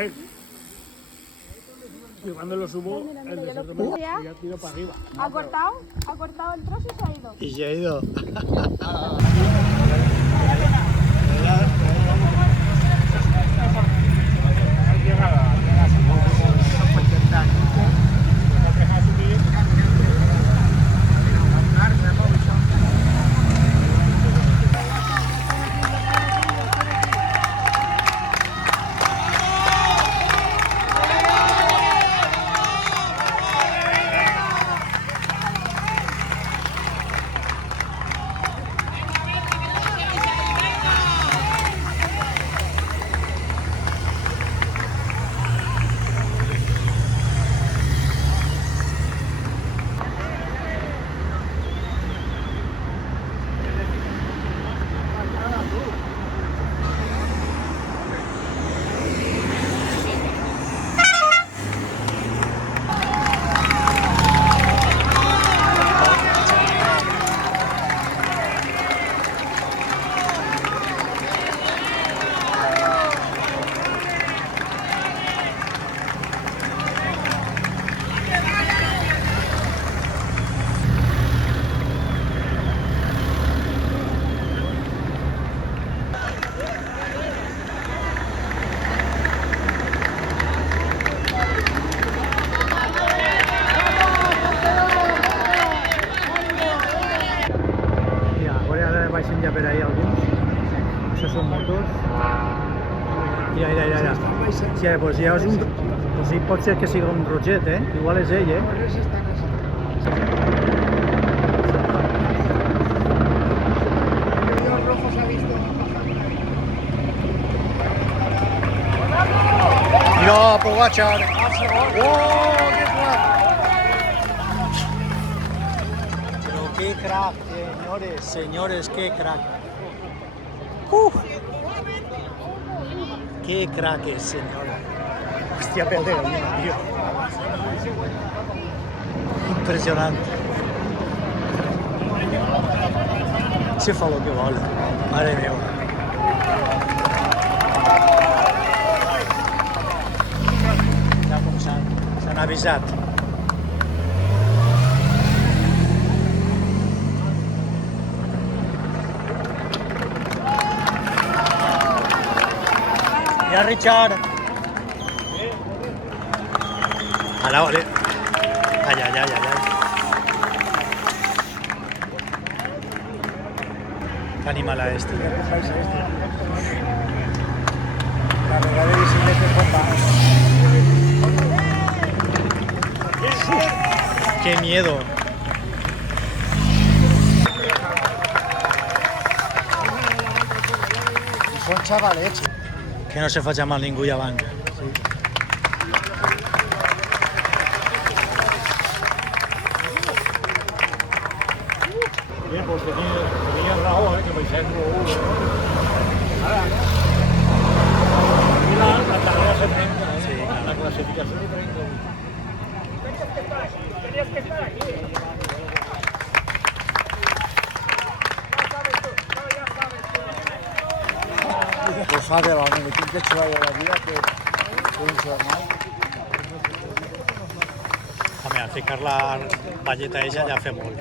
Y cuando lo subo, el desierto me ya tiro para arriba. ¿Ha cortado el trozo y se ha ido? Y se ha ido. Baixen ja per ahí alguns. Això són motos. Mira. Sí, pues ja és un... Pues sí, pot ser que siga un roget, eh? Igual és ell, eh? Mira, Pogačar. ¡Oh, qué crack! Pero qué crack, señores, qué crack. Qué crack es, señor. Hostia, perdera, tío. Impresionante. Se fa lo que vol. Mare meva. Ja com s'han avisat. Ya, Richard. A la hora. Ay. Qué animal a este. La verdad de bicicleta es qué miedo. Son chavales. Que no se faci mal ningú i avant. Bien, pues tenía raó, que me sento Ara, la carrera se trenca, Sí, la clasificación se trenca. Tenías que estar aquí. Lo sabe l'home, de quin que xavall de la vida que un jornal. Home, al ficar la balleta ella ja fa molt.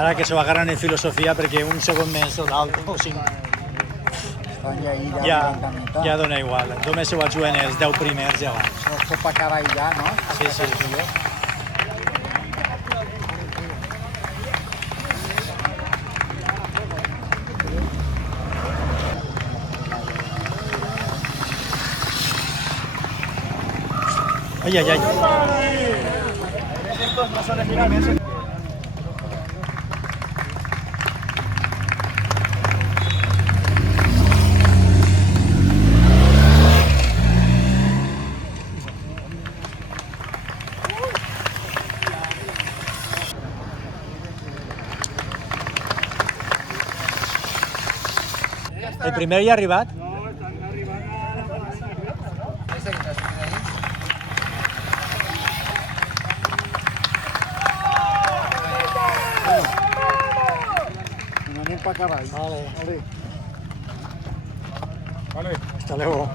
Ara que s'ho agarren en filosofia perquè un segon més o l'altre, o sigui, ja dona igual. Només s'ho ajuden els 10 primers i abans. Això per acabar ja, no? Sí. Ai, ai, ai. El primer ja ha arribat? Anem pa cavall. Vale. Vale. Hasta luego.